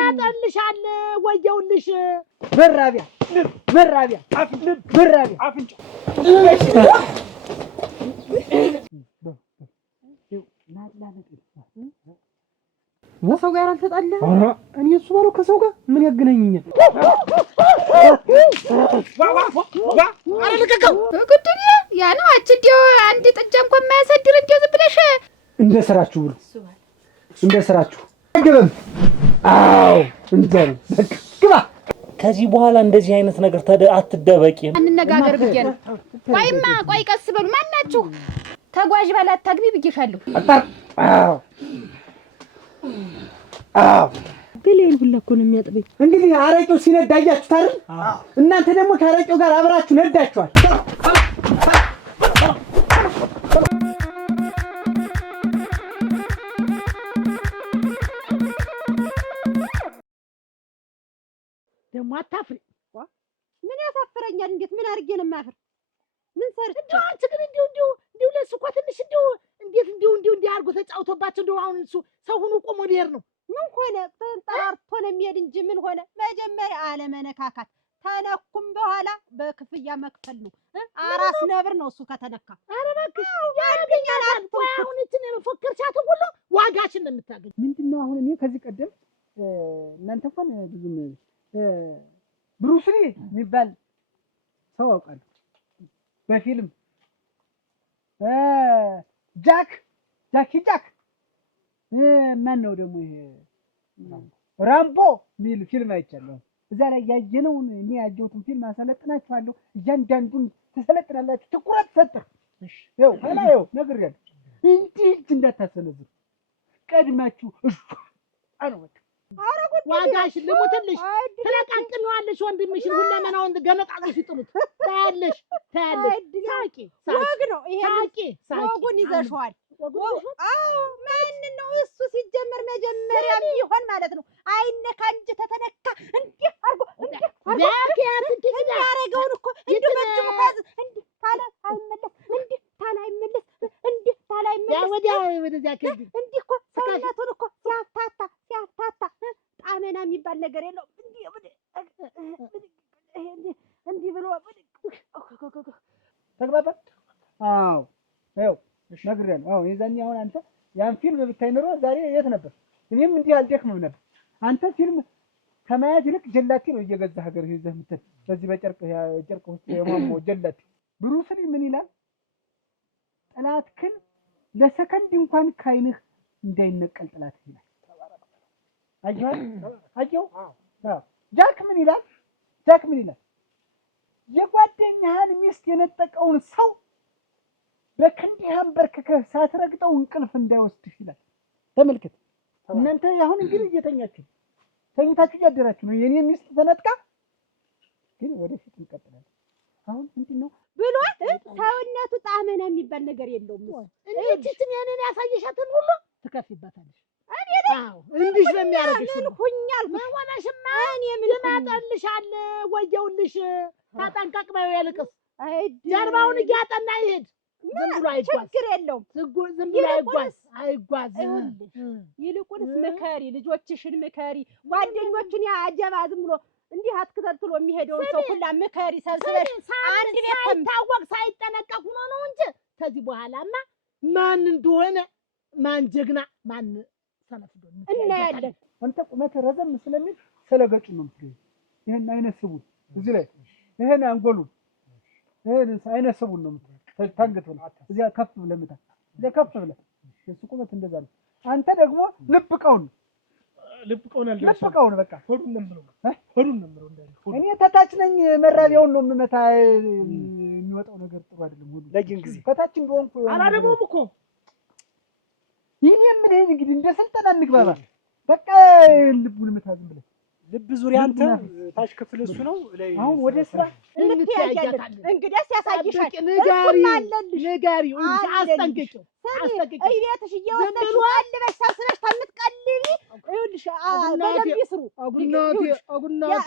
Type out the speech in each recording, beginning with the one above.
ይናጠልሻል ወየውልሽ መራቢያ መራቢያ መራቢያ አፍንጫ ከሰው ጋር አልተጣላም። እኔ እሱ ባለው ከሰው ጋር ምን ያገናኘኛል? አረ ልቀቀው። ጉድኛ ያ ነው አጭዴው አንድ ጥጃ እንኳን የማያሳድር እንደው ዝም ብለሽ እንደ ስራችሁ ብሎ እንደ ስራችሁ ግብም። አዎ እንጀራ በቃ ግባ። ከዚህ በኋላ እንደዚህ አይነት ነገር አትደበቂ። እንነጋገር ብዬ ነው። ቆይማ ቆይ ቀስ በሉ። ማናችሁ ተጓዥ ባላት ታግቢ ብዬሻለሁ። አዎ አዎ ብሌን ሁላ እኮ ነው የሚያጥበኝ። እንግዲህ አረቄው ሲነዳ አያችሁት አይደል? እናንተ ደግሞ ከአረቄው ጋር አብራችሁ ነዳችኋል። ደግሞ አታፍሪ። ምን ያሳፍረኛል? እንዴት ምን አድርጌ ነው የማፍር? ምን ሰርቼ እንደው አንቺ ግን እንደው ለእሱ እኮ ትንሽ እንዴት እንዲህ አድርጎ ተጫውቶባቸው እንደው አሁን እሱ ሰው ሆኖ ቆሞ ሊሄድ ነው። ምን ሆነ? ተንጠራርቶ ነው የሚሄድ እንጂ ምን ሆነ? መጀመሪያ አለመነካካት፣ ተነኩም በኋላ በክፍያ መክፈል ነው። አራስ ነብር ነው እሱ ከተነካ። ኧረ እባክሽ ያገኛል። አሁን እንትን የመፎከርሻትን ሁሉ ዋጋሽን ነው የምታገኝ። ምንድነው አሁን እኔ ከዚህ ቀደም እናንተ እንኳን ብዙም ብሩስ ሊ የሚባል ሰው አውቃለሁ በፊልም ጃክ ማን ነው ደግሞ ይሄ ራምቦ ሚል ፊልም አይቻለሁ። እዛ ላይ ያየነውን እኔ ያየሁትን ፊልም አሰለጥናችኋለሁ። እያንዳንዱን ትሰለጥናላችሁ። ትኩረት ሰጥተህ እሺ ይኸው ከላየው ነግሬያለሁ። እንዲህ እንዳታሰነዝሩ ቀድማችሁ እሺ አረው ዋጋሽን ልሙትልሽ ትለቃቅሚዋለሽ። ወንድምሽን ሁለመናውን ገነጣጥሽ ይጥሉት። ታያለሽ ሳቂ ወግ ነው ይሄ። ሳቂ ወጉን ይዘሽዋል። አዎ ማን ነው እሱ? ሲጀመር መጀመሪያ ቢሆን ማለት ነው አይነካ እንጂ ተተነካ እንዲህ አርጎ ያረገውን እኮ እንዲህ በእጅ ሙካዝ እንዲህ ታለ አይመለስ እንዲህ ታለ አይመለስ እንዲህ ታለ አይመለስ ያ ወዲያ ከዚህ እንዲህ እኮ ሰውነቱን እኮ ሲያፍታታ ጣመና የሚባል ነገር የለውም። እንዲህ ብሎ ተግባባ። አዎ ይኸው ነግሬያለሁ። አዎ የዛኔ አሁን አንተ ያን ፊልም ብታይ ኖሮ ዛሬ የት ነበር? እኔም እንዲህ አልደክምም ነበር። አንተ ፊልም ከማየት ይልቅ ጀላቲ ነው እየገዛ ሀገር ይዘህ የምትል በዚህ በጨርቅ ውስጥ የማሞ ጀላቲ። ብሩስ ሊ ምን ይላል? ጠላትህን ለሰከንድ እንኳን ካይንህ እንዳይነቀል ጠላትህ ይላል። አየው። ጃክ ምን ይላል? የጓደኛህን ሚስት የነጠቀውን ሰው በክንድህ አንበርክከህ ሳትረግጠው እንቅልፍ እንዳይወስድህ ይላል። ተመልከት። እናንተ አሁን እንግዲህ እየተኛችሁ ተኝታችሁ እያደራችሁ ነው። የኔ ሚስት ተነጥቃ ግን ወደፊት እንቀጥላለን። አሁን ምንድነው ብሎ ሰውነቱ ጣመና የሚባል ነገር የለውም። እንዴት የኔን ያሳየሻትን ሁሉ ትከፊበታለሽ። እንዲህ ስለሚያረግሽ ነው ሁኛል ማዋናሽማ እኔ ምን ይናጠልሻል ወየውልሽ። ታጠንቀቅ በይው ያልቅስ። ጀርባውን እያጠና ይሄድ። ዝም ብሎ አይጓዝ። ችግር የለውም። ዝም ብሎ አይጓዝ። ይልቁንስ ምከሪ፣ ልጆችሽን ምከሪ። ጓደኞቹን ያጀባ ዝም ብሎ እንዲህ አትከታትሎ የሚሄደውን ሰው ሁላ ምከሪ። ሰብስበሽ አንድ ቤት ሳይታወቅ ሳይጠነቀቅ ሆኖ ነው እንጂ ከዚህ በኋላማ ማን እንደሆነ ማን ጀግና ማን ሰነፍ እናያለን። አንተ ቁመት ረዘም ስለሚል ስለገጩ ነው የምትገኝ። ይሄን አይነት ስቡን እዚህ ላይ ይሄን አንጎሉን ይሄን አይነት ስቡን ነው ታንገት ነው። እዚያ ከፍ ብለህ ምታ። እዚያ ከፍ ብለህ እሱ ቁመት እንደዛ ነው። አንተ ደግሞ ልብቀውን በቃ ሆዱን ነው እንዳለ እኔ ተታች ነኝ። መራቢያውን ነው የምመታ። የሚወጣው ነገር ጥሩ አይደለም። ሆዱ ለጊን ጊዜ ከታች እንደሆንኩ አላደረገውም እኮ ይሄን የምልህ እንግዲህ እንደ ስልጠና እንግባባ። በቃ ልቡን ምታ ዝም ብለህ ልብ ዙሪያ አንተ ታች ክፍል እሱ ነው። አሁን ወደ ስራ እንተያያለን። እንግዲህ ያሳይሻል። ንገሪው አስጠንቅቂው። እቤትሽ እየወሰድሽ አልበሽ ሰብስበሽ ከምትቀልቢ ይኸውልሽ በደንብ ይስሩ።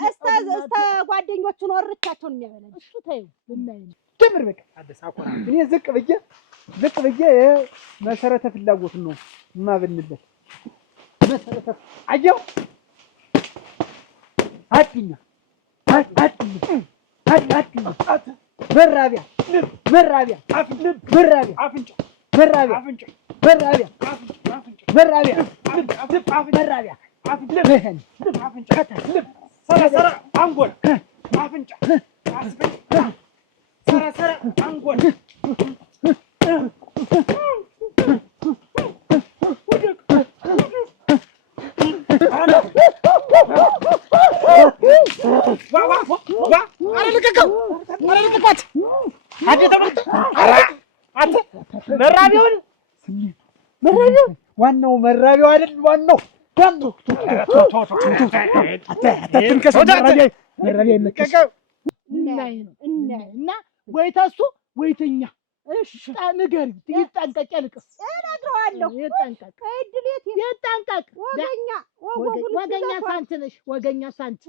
እስከ ጓደኞቹን ወርቻቸውን የሚያበላል እሱ ተይው ብናይ ጀምር። በቃ እኔ ዝቅ ብዬ መሰረተ ፍላጎት ነው የማብንለት። መሰረተ አየው አትኛ መራቢያ መራቢያ መራቢያ አፍንጫ መራቢያ አፍንጫ መራቢያ መራቢያ መራቢያ አፍንጫ ሰራ አንጎል አፍንጫ ሰራ አንጎል ዋናው መራቢያው አይደል? ዋናው እና ወይ ተሱ ወይ ተኛ። እሺ ንገሪው፣ ይጠንቀቅ፣ ያልቅስ እነግረዋለሁ። ይጠንቀቅ፣ ይጠንቀቅ። ወገኛ ሳንት ነሽ፣ ወገኛ ሳንት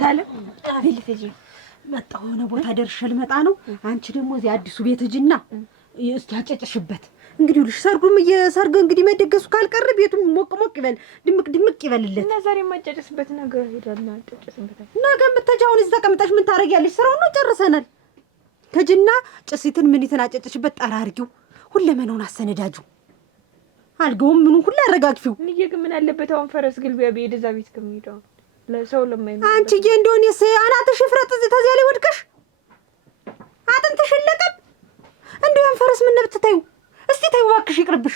ታለም አቤል ልጅ መጣሁ። ሆነ ቦታ ደርሼ ልመጣ ነው። አንቺ ደግሞ እዚህ አዲሱ ቤት ሂጂና እስቲ አጨጭሽበት። እንግዲህ ልሽ ሰርጉም እየሰርግ እንግዲህ መደገሱ ካልቀረ ቤቱም ሞቅ ሞቅ ይበል፣ ድምቅ ድምቅ ይበልለት። እና ዛሬ ማጨጭስበት ነገር ሄዳልና አጨጭስበታል። ነገ የምትሄጂውን እዚህ ተቀምጠሽ ምን ታደርጊያለሽ? ስራውን ነው ጨርሰናል። ተጅና ጭሲትን ምኒትን አጨጭሽበት፣ ጠራርጊው፣ ሁለመናውን አሰነዳጁ፣ አልጋውም ምኑን ሁሉ አረጋግፊው። እንዬ ግን ምን አለበት አሁን ፈረስ ግልቢያ ብሄድ እዛ ቤት ከሚሄደው ለሰው ለማይመጣ አንቺዬ እንደሆነስ አናትሽ ፍረጥ እዚህ ተዚያ ላይ ወድቀሽ አጥንትሽ ለቀም እንደውም ፈረስ ምን ብትታዩ እስቲ ታዩ እባክሽ ይቅርብሽ።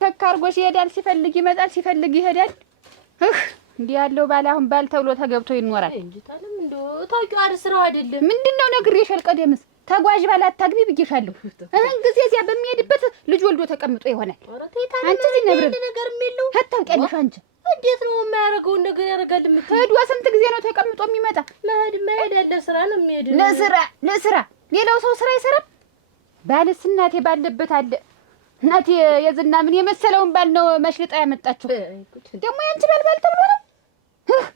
ተካርጎሽ ይሄዳል፣ ሲፈልግ ይመጣል፣ ሲፈልግ ይሄዳል። እንዲህ ያለው ባል አሁን ባል ተብሎ ተገብቶ ይኖራል እንጂ ታለም እንደው ታውቂው አይደል ስራው አይደለም። ምንድነው ነግሬሻል። ቀደምስ ተጓዥ ባል አታግቢ ብዬሻለሁ። እህን ጊዜ እዚያ በሚሄድበት ልጅ ወልዶ ተቀምጦ ይሆናል። አንቺ እዚህ ነብር ነገር የሚለው ታውቂያለሽ አንቺ እንዴት ነው የማያደርገውን ነገር ያደርጋል የምትይ? ሄዷ ስንት ጊዜ ነው ተቀምጦ የሚመጣ? መሄድ ያለ ስራ ነው የሚሄድ። ለስራ ሌላው ሰው ስራ አይሰራም። ባልስ እናቴ ባለበት አለ። እናቴ የዝና ምን የመሰለውን ባል ነው መሽልጣ ያመጣችው። ደግሞ ያንቺ ባል ተብሎ ነው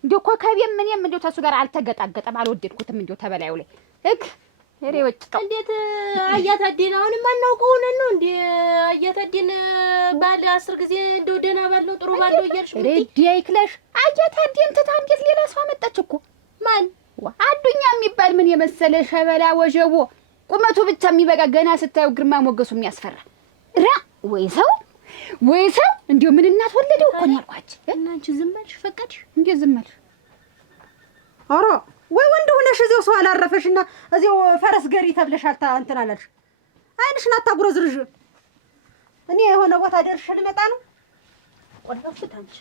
እንደው ኮከቤም ምንም እንደው ተሱ ጋር አልተገጣገጠም፣ አልወደድኩትም። እንደው ተበላዩ ላይ እሬ ወጭ እንዴት አያታዴን አሁን ማናውቀው ነው እንዴ? አያታዴን ባል 10 ጊዜ እንደው ደህና ባለው ጥሩ ባለው እያልሽ ምን ዲያይክላሽ አያታዴን ትታ እንዴት ሌላ ሰው አመጣች እኮ። ማን አዱኛ የሚባል ምን የመሰለ ሸበላ ወጀቦ ቁመቱ ብቻ የሚበቃ ገና ስታዩ ግርማ ሞገሱ የሚያስፈራ ራ ወይ ሰው እንደው ምን እናት ወለደው እኮ ነው ያልኳች። እና አንቺ ዝም አልሽ ፈቀድሽ እንዴ? ዝም አልሽ? ኧረ ወይ ወንድ ሆነሽ እዚያው ሰው አላረፈሽና እዚያው ፈረስ ገሪ ተብለሻል። እንትን አላልሽ አይንሽን አታጉረዝርዥ። እኔ የሆነ ቦታ ደርሼ ልመጣ ነው። ቆልፈት አንቺ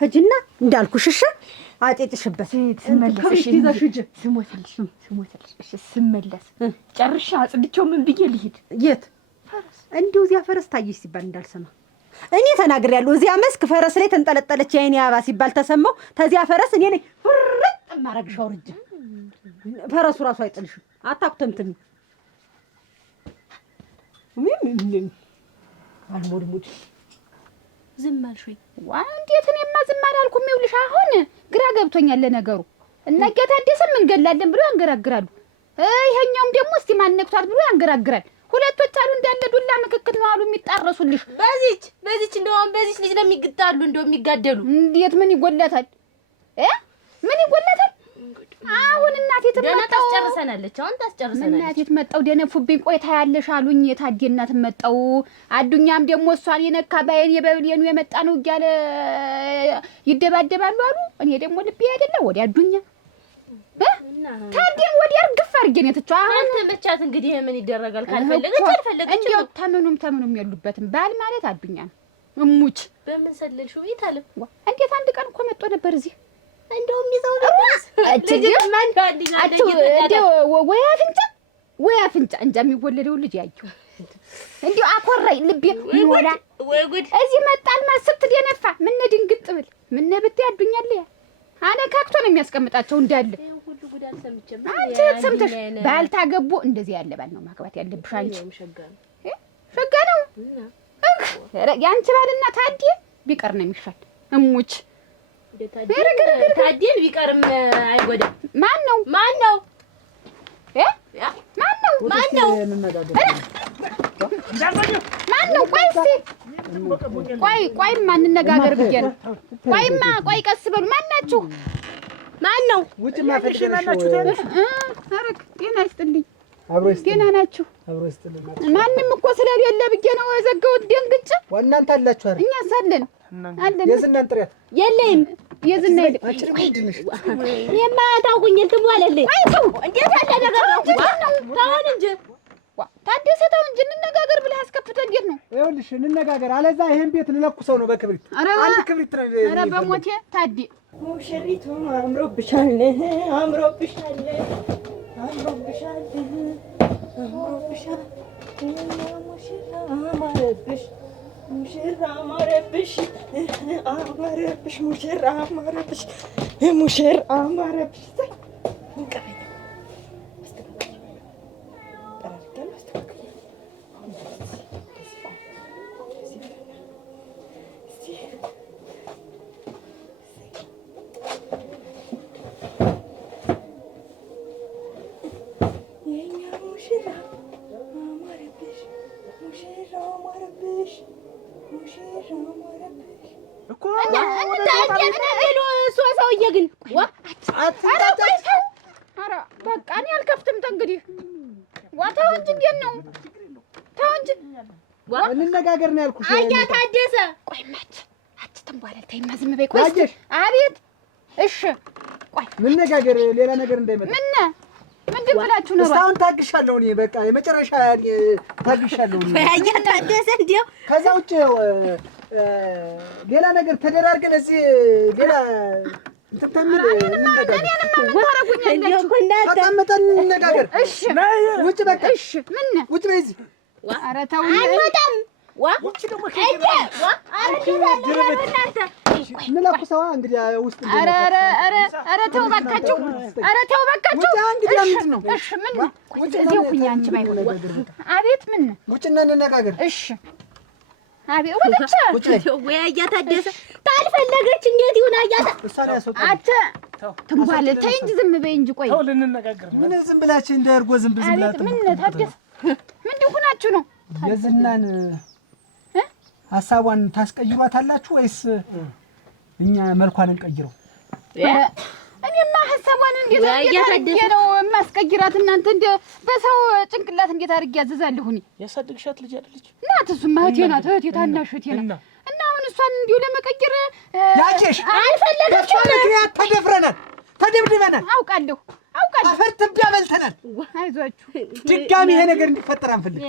ሂጂና እንዳልኩሽ እሺ፣ አጨጭሽበት ስመለስ ይዘሽ ሂጂ። ስሞትልሽ እሺ። ስመለስ ጨርሻ አጽድቼው ምን ብዬ ልሂድ? የት ፈረስ? እንደው እዚያ ፈረስ ታየሽ ሲባል እንዳልሰማ እኔ ተናግሬያለሁ። እዚያ መስክ ፈረስ ላይ ተንጠለጠለች የዓይኔ አበባ ሲባል ተሰማው። ተዚያ ፈረስ እኔ ነኝ ፍርጥ ማረግሽ አውርጄ። ፈረሱ ራሱ አይጥልሽም። አታኩተምትም። ምን አልሞድሙድ ዝም አልሽ ወይ? እንዴት እኔማ ዝም አላልኩም። ይኸውልሽ አሁን ግራ ገብቶኛል ለነገሩ። እና ገታደሰም እንገላለን ብሎ ያንገራግራሉ። ይሄኛውም ደግሞ እስቲ ማን ነክቷት ብሎ ያንገራግራል። ሁለቶች አሉ እንዳለ ዱላ ምክክት ነው አሉ የሚጣረሱልሽ። በዚች እንደውም በዚች ልጅ ነው የሚግጣሉ እንደው የሚጋደሉ። እንዴት ምን ይጎላታል? ምን ይጎላታል? አሁን እናቴ ትመጣው ታስጨርሰናለች። አሁን ታስጨርሰናለች። እናቴ ትመጣው ደነፉብኝ። ቆይታ ያለሽ አሉኝ። የታዴ እናት መጣው። አዱኛም ደግሞ እሷን የነካ ባይን የበብሌኑ የመጣ ነው እያለ ይደባደባሉ አሉ። እኔ ደግሞ ልቤ አይደለ ወዲ አዱኛ ታዴን ወዲ አርግፍ አርገን የተቻው አሁን ተመቻት። እንግዲህ ምን ይደረጋል? ካልፈለገች እንደው ተምኑም ያሉበትም ባል ማለት አዱኛ ነው። እሙች በምን ሰለልሽው? ቤት አለ እንዴት አንድ ቀን እኮ መጥቶ ነበር እዚህ እንደውም ይዘው ነበር። ወይ አፍንጫ እንጃ የሚወለደው ልጅ ያየው እንዲሁ አኮራኝ ልቤ ይሞላ። ወይ ጉድ! እዚህ መጣል ማስብት ደነፋ። ምን ድንግጥ ብል ምን ብትያዱኛል ያ አነካክቶ ነው የሚያስቀምጣቸው እንዳለ። ሁሉ ጉድ አልሰምቼም። አንቺ ሰምተሽ ባልታገቡ እንደዚህ ያለ ባል ነው ማግባት ያለብሽ አንቺ። ሸጋ ነው ያንቺ ባልና ታዲያ ቢቀር ነው የሚሻል። እሙች ታዲያን ቢቀርም አይጎዳም። ማን ነው ማን ነው ማን ነው ማን ነው ማን ነው? ቆይ እስኪ ቆይማ እንነጋገር ብዬሽ ነው። ቆይ ቀስ በሉ። ማን ናችሁ? ማን ነው? ውጭ ማፈልሽ አረግ ጤና ይስጥልኝ። ጤና ናችሁ? አብሮ ይስጥልኝ። ማንም እኮ ስለሌለ ብዬሽ ነው የዘጋሁት ደንግጬ። እናንተ አላችሁ አይደል? እኛስ አለን። የዝናን ጥሪያት የለኝም። የዝና እኔማ ታውቁኝ እንትን አለልኝ። እንዴት ያለ ነገር ነው? ተውን እንጂ ታደሰ ተው እንጂ እንነጋገር ብለህ አስከፍተህ እንዴት ነው? ይኸውልሽ እንነጋገር፣ አለዛ ይሄን ቤት ልለኩሰው ነው በክብሪት። አንድ ክብሪት ነው። ኧረ በሞቴ ታዲ ሙሽሪቱ አምሮብሻል፣ አምሮብሻል፣ አምሮብሻል፣ አምሮብሻል፣ ሙሽራ አማረብሽ፣ ሙሽራ አማረብሽ፣ አማረብሽ፣ ሙሽራ አማረብሽ፣ ሙሽራ አማረብሽ። ሰውዬ ግን ኧረ በቃ እኔ አልከፍትም። ተንግዲህ ተው እንጂ እንዴት ነው? ተው እንጂ እንነጋገር ነው ያልኩሽ። አያ ታደሰ ቆይማች አትተንቧለል። ተይማ ዝም በይ። ቆይ አቤት። እሺ ቆይ እንነጋገር፣ ሌላ ነገር እንዳይመጣ። ምንድን ብላችሁ ነው? እስካሁን ታግሻለሁ እኔ በቃ የመጨረሻ ታግሻለሁ። አያ ታደሰ እንዲያው ከዛ ውጭ ሌላ ነገር ተደራርገን እዚህ ሌላ እንተታምር ተቀምጠን እንነጋገር። እሺ ውጭ በቃ እሺ። ምን ውጭ በይ እዚህ። ኧረ ተው አልወጣም። ውጭ ደግሞ እንለኩሰዋ እንግዲህ ውስጥ። ኧረ ተው በቃችሁ፣ ኧረ ተው በቃችሁ። እንግዲህ ምንድን ነው? እሺ ምን እዚያው ሁኚ አንቺ ባይሆን። አቤት ምን ውጭና እንነጋገር። እሺ አቤት ወለቻ ወይ አያ ታደሰ ታልፈለገች እንዴት ይሁን? አያታ አተ ትንቧለል። ተይ እንጂ ዝም በይ እንጂ። ቆይ ተው ልንነጋገር። ምን ዝም ብላችሁ እንደ እርጎ ዝም ብላችሁ ምን ታደሰ ምንድን ሆናችሁ ነው? የዝናን ሀሳቧን ታስቀይሯታላችሁ ወይስ እኛ መልኳን እንቀይረው? እኔማ ሀሳቧን እንዴት አድርጌ ነው የማስቀይራት? እናንተ እንደ በሰው ጭንቅላት እንዴት አድርጌ ያዘዛለሁ? እኔ ያሳድግሻት ልጅ አይደለች ናት። እሱማ እህቴ ናት፣ እህቴ ታናሽ እህቴ ናት። እና አሁን እሷን እንዲሁ ለመቀየር ያየሽ አልፈለገችም። ምክንያት ተደፍረናል፣ ተደብድበናል። አውቃለሁ አፈር ትቢያ በልተናል። አይዟችሁ፣ ድጋሚ ይሄ ነገር እንዲፈጠር አንፈልግም።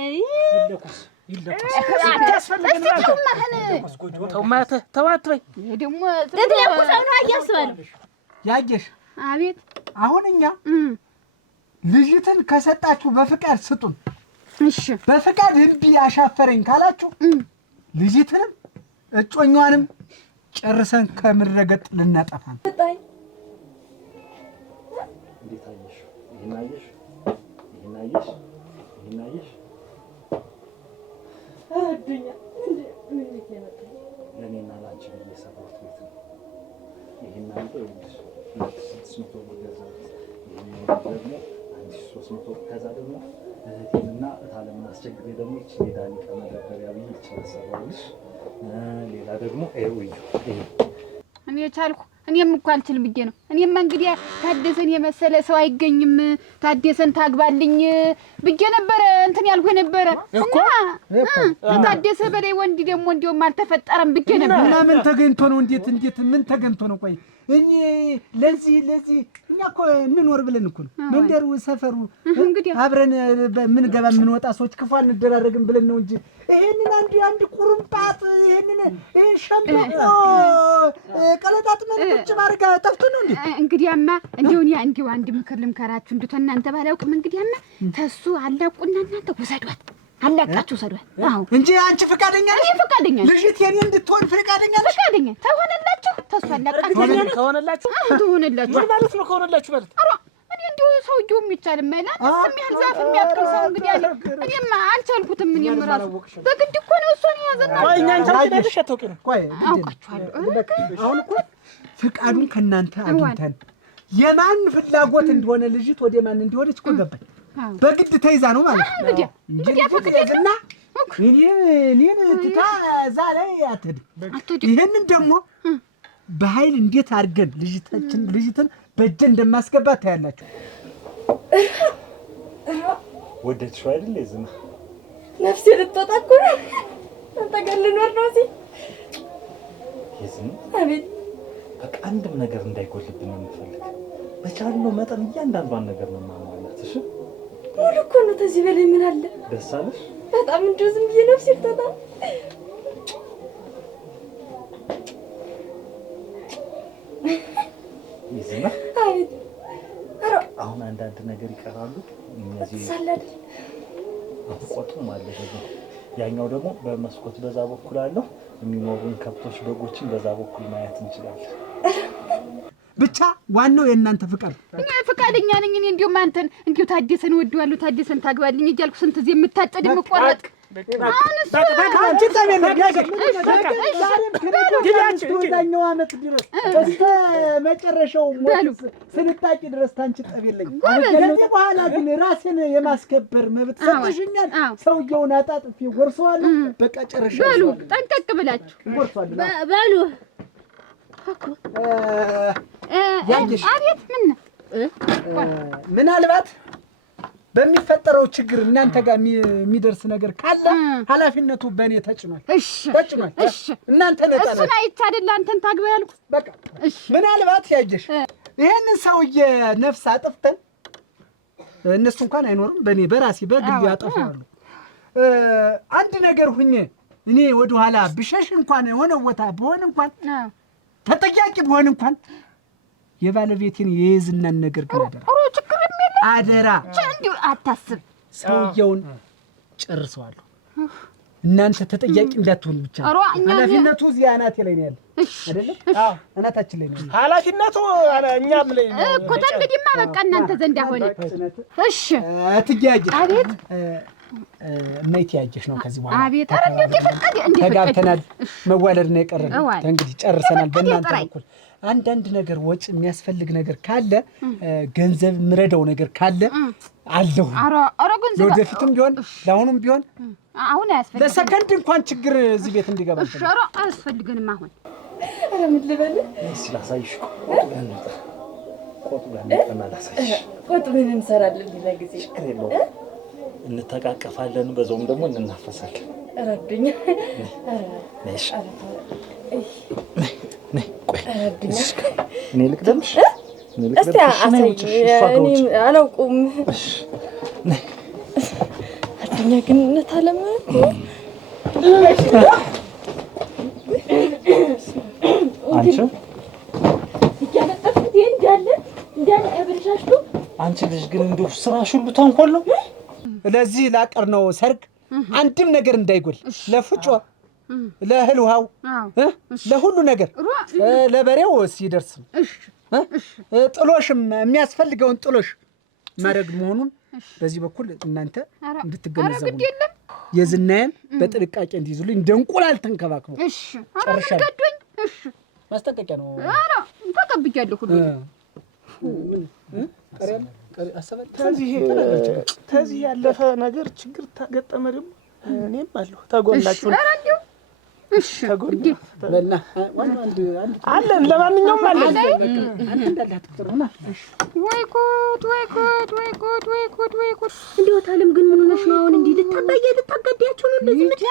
ያየሽ አቤት። አሁን እኛ ልጅትን ከሰጣችሁ በፍቃድ ስጡን። እሺ በፍቃድ እምቢ አሻፈረኝ ካላችሁ ልጅትንም እጮኛዋንም ጨርሰን ከምድረ ገጽ ልናጠፋ ነው። ለእኔና ላንቺ ብዬ የሰራሁት ቤት ነው። ይሄን አንተ 600 ብር ገዛሁት። ይሄን ደግሞ 1300 ከዛ ደግሞ እህቴንና እታለምን አስቸግሬ ደግሞ ይቺ የዳኒ መደበሪያ ብዬ ይቺ ሰራሁልሽ። ሌላ ደግሞ ይሄ እኔ ቻልኩ። እኔም እኮ አልችል ብዬ ነው። እኔማ እንግዲህ ታደሰን የመሰለ ሰው አይገኝም፣ ታደሰን ታግባልኝ ብዬ ነበረ እንትን ያልኩ ነበረ እና ታደሰ በላይ ወንድ ደግሞ እንዲያውም አልተፈጠረም ብዬ ነበር። እና ምን ተገኝቶ ነው? እንዴት ምን ተገኝቶ ነው? ቆይ እኔ ለዚህ እኛ እኮ እንኖር ብለን እኮ ነው መንደሩ ሰፈሩ እንግዲህ አብረን ምን ገባ ምን ወጣ ሰዎች ክፉ አንደራረግም ብለን ነው እንጂ ይሄንን አንድ ቁርምጣት ይሄንን ሸምበቆ ቀለጣጥመን ቁጭ ማድረግ ጠፍቶ ነው እንዴ? እንግዲያማ እንዲሁ አንድ ምክር ልምከራችሁ። እንዴ እናንተ ባላውቅም እንግዲያማ ተሱ አላቁና እናንተ ወሰዷት አላቃችሁ ሰዷል። አዎ እንጂ አንቺ ፈቃደኛ ነሽ? ፈቃደኛ ነኝ። ልጅት የኔ እንድትሆን ፈቃደኛ ነሽ? ፈቃደኛ ተሆነላችሁ ተስፋ አላቃችሁ ከሆነላችሁ ተሆነላችሁ ምን ማለት ነው? ከሆነላችሁ ማለት እኔ እንደው ሰውዬው የሚቻል ማለት የሚያህል ዛፍ የሚያክል ሰው እንግዲህ አለ። እኔማ አልቻልኩትም። እኔም እራሱ በግድ እኮ ነው እሱን ያዘና ቆይ እኛን ታውቂያለሽ አታውቂም? ቆይ አውቃችኋለሁ። አሁን እኮ ፍቃዱን ከእናንተ አግኝተን የማን ፍላጎት እንደሆነ ልጅት ወደ ማን እንደሆነች እኮ ገባኝ። በግድ ተይዛ ነው ማለት ነው። እንግዲህ ፈቅደና እኔን ትታ እዛ ላይ አትሄድም። ይሄንን ደግሞ በኃይል እንዴት አድርገን ልጅትን በእጄ እንደማስገባት ታያላችሁ። ወደድሽው አይደል? የዝና ነፍሴ ልትወጣ እኮ ነው። አንተ ጋር ልኖር ነው እዚህ። የዝና አቤት። በቃ አንድም ነገር እንዳይጎልብን ነው የምፈልግ። በቻልነው መጠን እያንዳንዷን ነገር ነው ማሟላት። እሺ ሙሉ እኮ ነው። ከዚህ በላይ ምን አለ? ደስ አለሽ? በጣም እንደው ዝም ብዬ ነፍሴ ልትወጣ ይዝና አቤት። አሁን አንዳንድ ነገር ይቀራሉ። እነዚህ ሳላድ አቆጡ ማለት ነው። ያኛው ደግሞ በመስኮት በዛ በኩል አለው የሚኖሩን ከብቶች በጎችን በዛ በኩል ማየት እንችላለን። ብቻ ዋናው የእናንተ ፍቃድ። እኔ ፈቃደኛ ነኝ። እኔ እንዲያውም አንተን እንዲያው ታደሰን ወደዋለሁ ታደሰን ታግባልኝ እያልኩ ስንት ጊዜ የምታጨድ የምቆረጥ አሁን እሱ አንቺ ታሜን ወዳኛው ዓመት ድረስ እስከ መጨረሻው ሞት ስንጣቂ ድረስ ታንቺ ጠብ የለኝም። ከዚህ በኋላ ግን ራሴን የማስከበር መብት ሰጥሽኛል። ሰውየውን አጣጥፊ ወርሰዋለሁ። በቃ ጨረሻ በሉ ጠንቀቅ ብላችሁ ወርሰዋለሁ። በሉ ያንቺ አቤት ምን ምናልባት በሚፈጠረው ችግር እናንተ ጋር የሚደርስ ነገር ካለ ኃላፊነቱ በእኔ ተጭኗል። እሺ ተጭኗል። እሺ እናንተ ነጣላችሁ። እሱን አይቼ አይደል አንተን ታግባ ያልኩ። በቃ እሺ ምናልባት ያየሽ ይሄንን ሰውዬ ነፍስ አጥፍተን እነሱ እንኳን አይኖርም፣ በእኔ በራሴ በግል ያጠፋሉ። አንድ ነገር ሁኜ እኔ ወደ ኋላ ብሸሽ እንኳን የሆነ ቦታ ብሆን እንኳን ተጠያቂ ብሆን እንኳን የባለቤቴን የዝናን ነገር ግን አደራ እንዲሁ አታስብ። ሰውየውን ጨርሰዋለሁ። እናንተ ተጠያቂ እንዳትሆኑ ብቻ። ኃላፊነቱ እዚህ አናቴ ላይ ነው ያለ አይደለም? አዎ አናታችን ላይ ነው ኃላፊነቱ። እኛም ላይ እኮ እንግዲህማ በቃ እናንተ ዘንድ ሆነ። እሺ ትያጅ አቤት እመይት ያጀሽ ነው። ከዚህ በኋላ አቤት ኧረ እንዴ ፈቀደ እንዴ ተጋብተናል። መዋለድ ነው የቀረን። እንግዲህ ጨርሰናል። በእናንተ በኩል አንዳንድ ነገር ወጭ የሚያስፈልግ ነገር ካለ ገንዘብ ምረዳው ነገር ካለ አለሁ። ኧረ ገንዘብ ወደፊትም ቢሆን ለአሁኑም ቢሆን አሁን አያስፈልግም። ለሰከንድ እንኳን ችግር እዚህ ቤት እንዲገባ ኧረ አያስፈልግንም። አሁን ኧረ ምን ልበል? ስላሳይሽ ቆጡ ጋር ላሳይሽ። ቆጡ ምን እንሰራለን? ሌላ ጊዜ ችግር የለውም። እንተቃቀፋለን፣ በዛውም ደግሞ እንናፈሳለን። ረዱኝ። ነሽ እኔ ልቅደምሽ። እስቲ እኔ አላውቁም። አዱኛ ግን እውነት አለም አንቺ እያለጠፍኩት እንዳለ ያበረሻሽቱ። አንቺ ልጅ ግን እንደው ስራሽ ሁሉ ተንኮል ነው። ለዚህ ላቀር ነው ሰርግ አንድም ነገር እንዳይጎል ለፍጮ ለእህል ውሃው ለሁሉ ነገር ለበሬው ሲደርስ ጥሎሽም የሚያስፈልገውን ጥሎሽ ማድረግ መሆኑን በዚህ በኩል እናንተ እንድትገነዘቡ የዝናዬን በጥንቃቄ እንዲይዙልኝ እንደ እንቁላል ተንከባክቡ። እሺ ጨርሻለሁ። እሺ ማስጠንቀቂያ ነው። ኧረ ተቀብያለሁ ሁሉ ከዚህ ያለፈ ነገር ችግር ታገጠመ ደግሞ እኔም አለሁ ተጎናችሁ። እሺ አለን። ለማንኛውም አለን። ወይ ጉድ ወይ ጉድ ወይ ጉድ ወይ ጉድ ወይ ጉድ! እንደው ታለም ግን ምን ሆነሽ ነው አሁን? እንዲህ ልታጋዳያችሁ ነው እንደዚህ?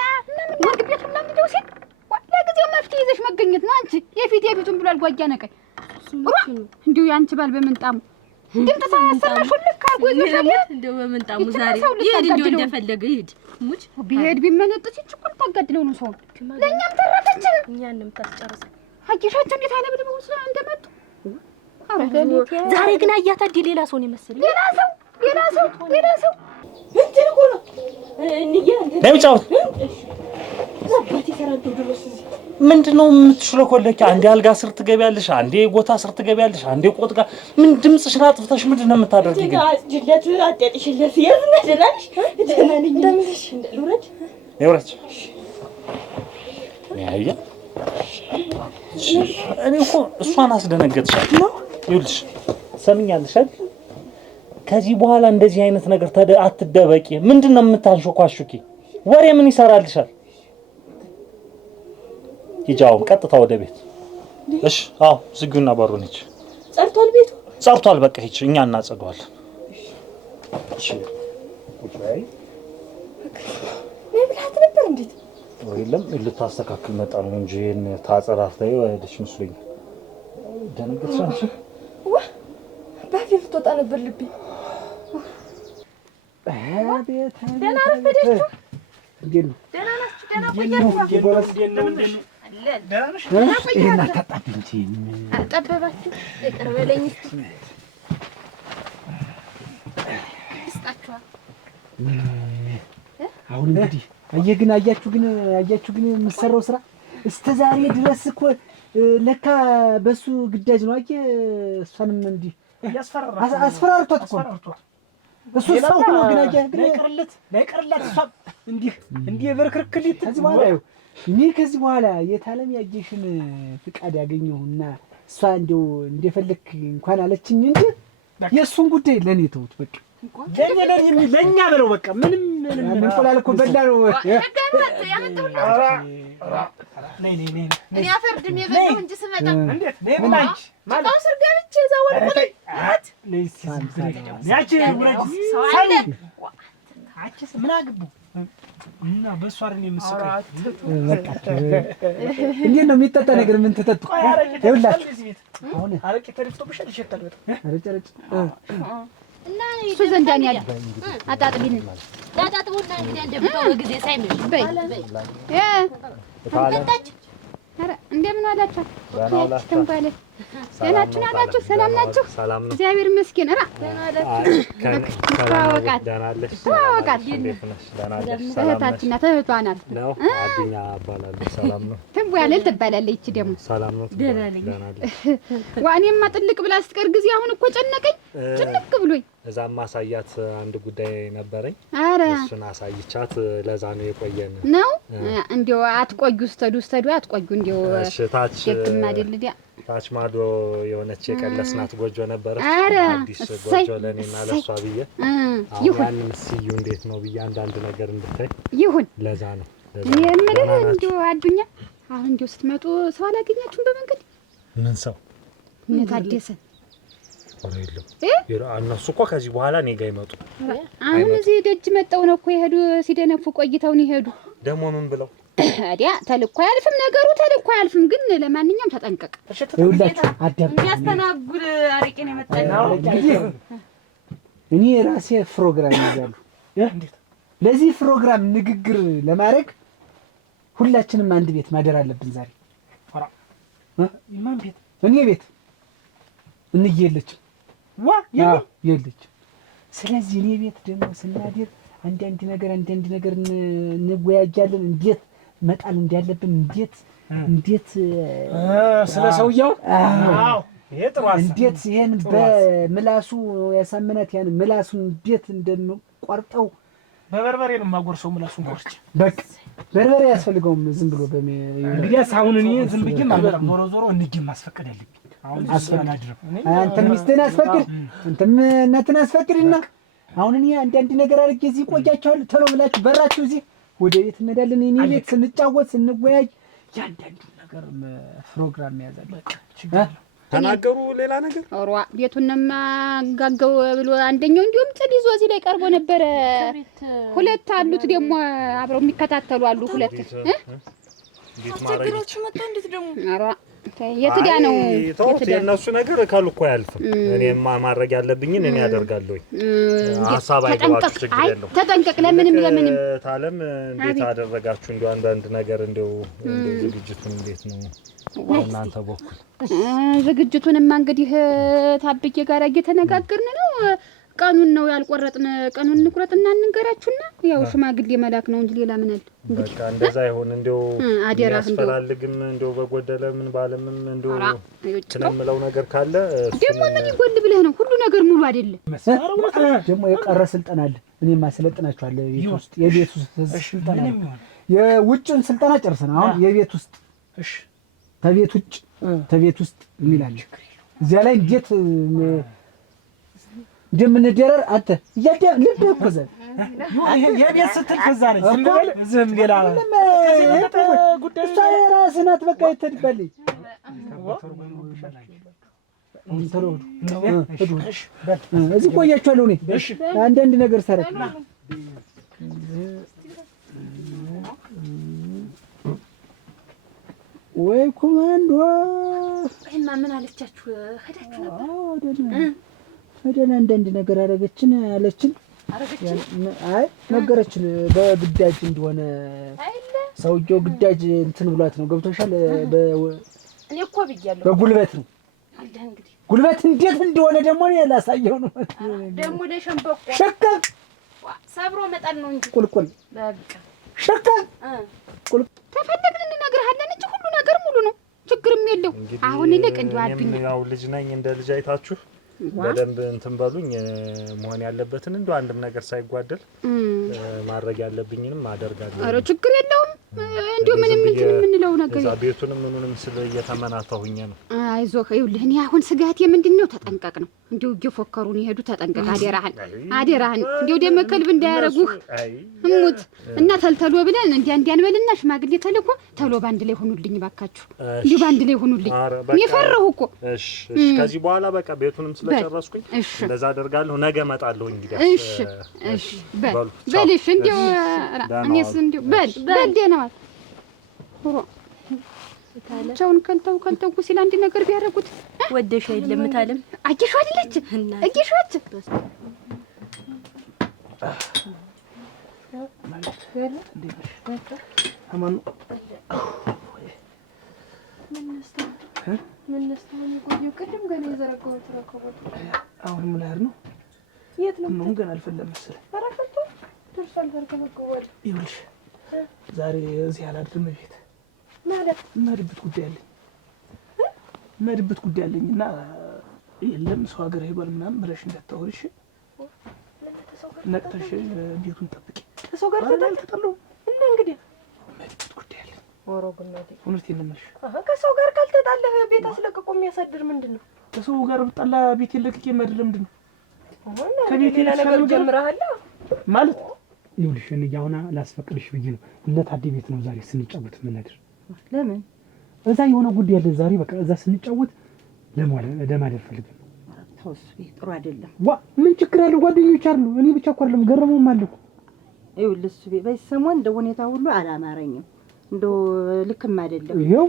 ወርቅ ቤት ሁላ እንደው ሲል ለጊዜው መፍትሄ ይዘሽ መገኘት ነው። አንቺ የፊቱን ብሏል ጓያ ነቀኝ። እንዲሁ ያንቺ ባል በምንጣሙ ግን ተሳሰረሽ ሁሉ ካጎዘሽ እንደው በምንጣሙ ዛሬ ይሄድ እንደው እንደፈለገ ይሄድ ሙጭ ቢሄድ ቢመነጥስ ይችኩል ታጋድለው ነው ሰው። ለኛም ተረፈችን እኛንም ታስጨርሰ አቂሻቸው እንዴት አይነ ብለው እንደመጡ ዛሬ ግን አያታ ሌላ ሰው ነው መሰለኝ። ሌላ ሰው እንትን እኮ ነው ለምጫው ምንድነው የምትሽለኮለኪ? አንዴ አልጋ ስር ትገቢያለሽ፣ አንዴ ጎታ ስር ትገቢያለሽ፣ አንዴ ቆጥ ጋር ምን ድምፅሽን አጥፍተሽ ምንድነው የምታደርጊ? ግን ጅለት አጤጥሽለት የዝነ ደናሽ ደናንኝ እንደምንሽ እንደሉረጅ ይወራች ያያ እኔ እኮ እሷን አስደነገጥሻት ነው። ይኸውልሽ ሰምኛለሽ አይደል? ከዚህ በኋላ እንደዚህ አይነት ነገር አትደበቂ። ምንድነው የምታንሾኳሹኪ? ወሬ ምን ይሰራልሻል? ይጃው ቀጥታ ወደ ቤት። እሺ አዎ ዝጉና በሩን ሂጂ። ጸርቷል ቤቱ ጸርቷል። በቃ ሂጂ፣ እኛ እናጸደዋለን። እሺ ቁጭይ መብላት ነበር እንዴት? ወይለም ልታስተካክል መጣ ነው እንጂ ታጸራፍተይ ወይደሽ መስሎኝ ደነገጥሽ አንቺ። ባፌ ልትወጣ ነበር ልቤ። አቤት ደህና ረፈደችው። እንዴት ነው? ደህና ናችሁ? ደህና ቆያችሁ? ደህና ነሽ? ይሄን አታጣቢ እንጂ አጠበባችሁ። ይቅር በለኝ እስኪ እስጣችኋል። አሁን እንግዲህ አያችሁ ግን የምትሰራው ስራ እስከ ዛሬ ድረስ እኮ ለካ በሱ ግዳጅ ነው። እሷንም እንዲህ አስፈራርቷት እኮ እሱ ሰው ሆኖ ግን ላይቀርላት እሷ እንዲህ በርክርክሊት ከዚህ በኋላ እኔ ከዚህ በኋላ የታለም ያየሽን ፍቃድ ያገኘሁና እሷ እንደፈለክ እንኳን አለችኝ እንጂ የእሱን ጉዳይ ለኔ ተውት። በቃ ለኛ በለው በቃ ምንም እንቆላል እኮ በላ ነው። እኔ አፈርድም የበላሁ እንጂ ስመጣ እንዴት ነይማች ማለት ስር ገብቼ እዛ ወርቁ ያቺ ምን አግቡ እና በሷ አይደል የምስቀው። በቃ እንዴት ነው የሚጠጣ ነገር ምን ተጠጡ? ይኸውላችሁ አሁን አረቄ ተደፍቶብሻል ይሸታል በጣም አረጨረጭ እና እሱ ዘንዳን ያለ አጣጥቢን ዳዳጥቡና እንግዲህ እንደምታው ጊዜ ሳይመሽ በይ ተጣጣች። አረ እንደምን አላችሁ? ተንባለ ደህናችሁ ናችሁ? ሰላም ናችሁ? እግዚአብሔር ይመስገን። አራ ተዋወቃት እህታችን ናት። እህቷ ናት ነው አዲኛ እባላለሁ። ሰላም ነው። ተንባለ ትባላለች። እቺ ደግሞ ሰላም ነው። ደህና ነኝ። ዋኔማ ጥልቅ ብላ ስትቀር ጊዜ አሁን እኮ ጨነቀኝ፣ ጭንቅ ብሎኝ እዛም ማሳያት አንድ ጉዳይ ነበረኝ። አረ እሱን አሳይቻት ለዛ ነው የቆየን ነው። እንዴው አትቆዩ፣ ስተዱ አትቆዩ። እንዴው ታች ደክም አይደል ዲያ ታች ማዶ የሆነች የቀለስናት ጎጆ ነበረች። አረ አዲስ ጎጆ ለኔና ለሷ ብዬ ይሁን ሲዩ እንዴት ነው ብዬ አንዳንድ ነገር እንድታይ ይሁን ለዛ ነው የምልህ። እንዴው አዱኛ አሁን እንዴው ስትመጡ ሰው አላገኛችሁም በመንገድ? ምን ሰው ምን ታደሰ እነሱ እኮ ከዚህ በኋላ እኔ ጋር ይመጡ። አሁን እዚህ ደጅ መጣው ነው እኮ የሄዱ ሲደነፉ ቆይተው ነው የሄዱ። ደግሞ ምን ብለው ታዲያ ተልኮ አያልፍም ነገሩ፣ ተልኮ አያልፍም። ግን ለማንኛውም ተጠንቀቅ። ይኸውላችሁ አዳም የሚያስተናግድ አረቄ ነው የመጣው። እኔ ራሴ ፕሮግራም ይዛለሁ። ለዚህ ፕሮግራም ንግግር ለማድረግ ሁላችንም አንድ ቤት ማደር አለብን ዛሬ። ማን ቤት? እኔ ቤት እንየለችም የለችም። ስለዚህ እኔ ቤት ደግሞ ስናደር አንዳንድ ነገር እንወያያለን። እንዴት መጣል እንዳለብን እንዴት ስለ ሰውየው እንዴት ይሄን በምላሱ ያሳመናት ያን ምላሱን እንዴት እንደምቆርጠው በበርበሬ ነው የማጎርሰው። ምላሱን ቆርጬ በቃ በርበሬ ያስፈልገውም ዝም ብሎ እንግዲያስ አሁን እኔ ዝም ብዬ አልበላም። ዞሮ እንዲም ማስፈቀድ አለብኝ። አሁን አስፈናድረም አንተም ሚስትህን አስፈቅድ፣ አንተም እናትህን አስፈቅድና አሁን እኔ አንዳንድ ነገር አድርጌ እዚህ ቆያቸዋለሁ። ቶሎ ብላችሁ በራችሁ እዚህ ወደ ቤት እንሄዳለን። እኔ ቤት ስንጫወት ስንወያይ ያንዳንዱ ነገር ፕሮግራም ያዛል። በቃ ተናገሩ። ሌላ ነገር ኦሯ ቤቱን ማጋገው ብሎ አንደኛው እንዲሁም ጥድ ይዞ እዚህ ላይ ቀርቦ ነበር። ሁለት አሉት ደግሞ አብረው የሚከታተሉ አሉ። ሁለት አስቸግሯችሁ መጣ። እንዴት ደግሞ ኦሯ የትዳ ነው የእነሱ ነገር ከልኮ አያልፍም። እኔማ ማድረግ ያለብኝን እኔ አደርጋለሁ። ሀሳብ አይገባችሁ፣ ችግር የለውም። ተጠንቀቅ። ለምንም ታለም እንዴት አደረጋችሁ? እንደው አንዳንድ ነገር እንደው ዝግጅቱን እንዴት ነው እናንተ በኩል? ዝግጅቱንማ እንግዲህ ታብዬ ጋር እየተነጋገርን ነው። ቀኑን ነው ያልቆረጥን። ቀኑን እንቁረጥና እንንገራችሁና ያው ሽማግሌ መላክ ነው እንጂ ሌላ ምን አለ? እንግዲህ በቃ እንደዛ ይሁን። እንደው አደራህ ያስፈላልግም እንደው በጎደለ ምን ባለምም እንደው ስለምለው ነገር ካለ ደግሞ ምን ይጎል ብለህ ነው? ሁሉ ነገር ሙሉ አይደለም። ደግሞ የቀረ ስልጠና አለ። እኔማ አሰለጥናችኋለሁ። የቤት ውስጥ ስልጠና የውጭን ስልጠና ጨርሰናል። አሁን የቤት ውስጥ እሺ፣ ተቤት ውጭ ተቤት ውስጥ የሚላል እዚያ ላይ እንዴት እንደምንደረር አንተ ልብ እኮ ዘ የቤት ስትል ከዛ ነኝ ስንበል ዝም ሌላ ጉዳይ እሷ የራስህ ናት። በቃ ይተድበልኝ እዚህ ቆያችኋለሁ። እኔ አንዳንድ ነገር ሰረክ ወይ ኮማንዶ አይማ ምን አለቻችሁ? ሄዳችሁ ነበር? ሄደን አንዳንድ ነገር አረገችን አለችን። አይ ነገረችን በግዳጅ እንደሆነ ሰውየው ግዳጅ እንትን ብሏት ነው። ገብቶሻል? እኔ እኮ ብያለሁ በጉልበት ነው። እንግዲህ ጉልበት እንዴት እንደሆነ ደግሞ እኔ ላሳየው ነው። ደግሞ ለሸምበቆ ሸከም ሰብሮ መጣል ነው እንጂ ቁልቁል በቃ ሸከም ቁልቁል ተፈለግን እንነግርሃለን እንጂ ሁሉ ነገር ሙሉ ነው። ችግርም የለው። አሁን ይልቅ እንዲሁ አዱኛ ያው ልጅ ነኝ እንደ ልጅ አይታችሁ በደንብ እንትን በሉኝ። መሆን ያለበትን እንደው አንድም ነገር ሳይጓደል ማድረግ ያለብኝንም አደርጋለሁ። ኧረ ችግር የለውም። እንዲሁ ምንም እንትን የምንለው ነገር እዛ ቤቱንም ምኑንም ስለ እየተመናታሁኝ ነው። አይዞህ ይኸውልህ፣ እኔ አሁን ስጋቴ ምንድን ነው? ተጠንቀቅ ነው። እንዲሁ እየፎከሩን ይሄዱ። ተጠንቀቅ፣ አደራህን አደራህን። እንዲሁ ደመ ከልብ እንዳያረጉህ እሙት እና ተልተሎ ብለን እንዲያን በልና ሽማግሌ ተልኮ ተሎ ባንድ ላይ ሆኑልኝ ባካችሁ። እንዲሁ ባንድ ላይ ሆኑልኝ። እኔ ፈራሁ እኮ። እሺ ከዚህ በኋላ በቃ ቤቱንም ስለጨረስኩኝ እንደዛ አደርጋለሁ። ነገ እመጣለሁ እንግዲህ። እሺ በልሽ እንዲሁ እኔስ እንዲሁ በል ደህና ዋል። ሆሮ ቻውን ከልተው ሲል አንድ ነገር ቢያደርጉት ወደሽ አይደለም ታለም አየሽው አይደለች አየሽዋት አሁን ምን ያህል ነው? የት ነው? ምን ገና አልፈለም መሰለኝ። አራከቱ ደርሷል። ተርከበከዋል። ይኸውልሽ ዛሬ እዚህ አላድርም ቤት ማለት የምሄድበት ጉዳይ አለኝና የለም ሰው ሀገር ሄዷል ምናምን ብለሽ እንዳታወሪሽ። ነቅተሽ ቤቱን ጠብቂ። ከሰው ጋር ተጣልተጣሉ እና እንግዲህ የምሄድበት ጉዳይ አለኝ። ኦሮ ጉናቴ እውነቴን ነው የምልሽ። ከሰው ጋር ካልተጣለህ ቤት አስለቅቆ የሚያሳድር ምንድን ነው? ከሰው ጋር ብጣላ ቤት ለቅቄ የማድር ምንድን ነው? ከቤት ሌላ ነገር ጀምረሃል ማለት ይኸውልሽ እኔ አሁን ላስፈቅድሽ ብዬ ነው። ለታዲ ቤት ነው ዛሬ ስንጫወት የምናድር። ለምን? እዛ የሆነ ጉዳይ ያለ ዛሬ በቃ እዛ ስንጫወት ለማደር ፈልገን ነው። ተውስ ጥሩ አይደለም። ዋ ምን ችግር አለ? ጓደኞች አሉ። እኔ ብቻ እኮ አይደለም ገረመውም አለ እኮ። ይኸውልህ እሱ በሰሞን እንደ ሁኔታ ሁሉ አላማረኝም። እንደው ልክም አይደለም። ይኸው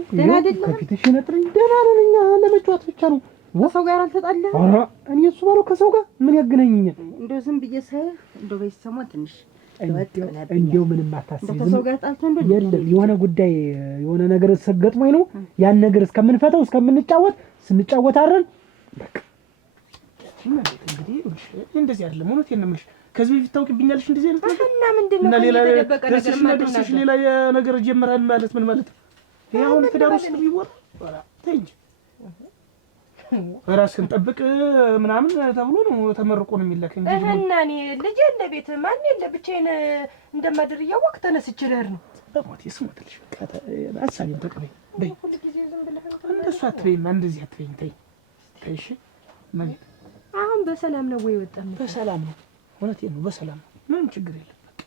ከፊትሽ ነጥረኝ ደህና ነን እኛ ለመጫወት ብቻ ነው። ከሰው ጋር አልተጣላህ? ኧረ እኔ እሱ ባለው ከሰው ጋር ምን ያገናኘኛል? እንደው ዝም ብዬ ሳይህ እንደው በሰሞን ትንሽ እንደው ምንም አታስቢ። ከሰው ጋር ጣልተን እንደው የለም የሆነ ጉዳይ የሆነ ነገር ገጥሞኝ ነው። ያን ነገር እስከምንፈታው እስከምንጫወት ስንጫወት አረን በቃ እንግዲህ እንደዚህ አይደለም። እውነቴን ነው የምልሽ። ከዚህ በፊት ታውቂብኛለሽ እንደዚህ አይነት ነገር እና ምንድነው? እና ሌላ ደርስሽ ሌላ ነገር ጀምራል ማለት ምን ማለት ነው? ይሄ አሁን ትዳር ውስጥ ቢወራ ተይ እንጂ ራስህን ጠብቅ ምናምን ተብሎ ነው ተመርቆ ነው የሚላክ እንጂ እና እኔ ልጅ የለ ቤት ማን የለ ብቻዬን እንደማድር እያወቅህ ተነስቼ ልሄድ ነው። በሞት ይስሙትልሽ በቃ አሳቢን ተቀበይ በይ። እንደሱ አትበይም፣ እንደዚህ አትበይም። ተይ እሺ። ማለት አሁን በሰላም ነው ወይ ወጣን? በሰላም ነው። እውነቴን ነው በሰላም ነው። ምንም ችግር የለም። በቃ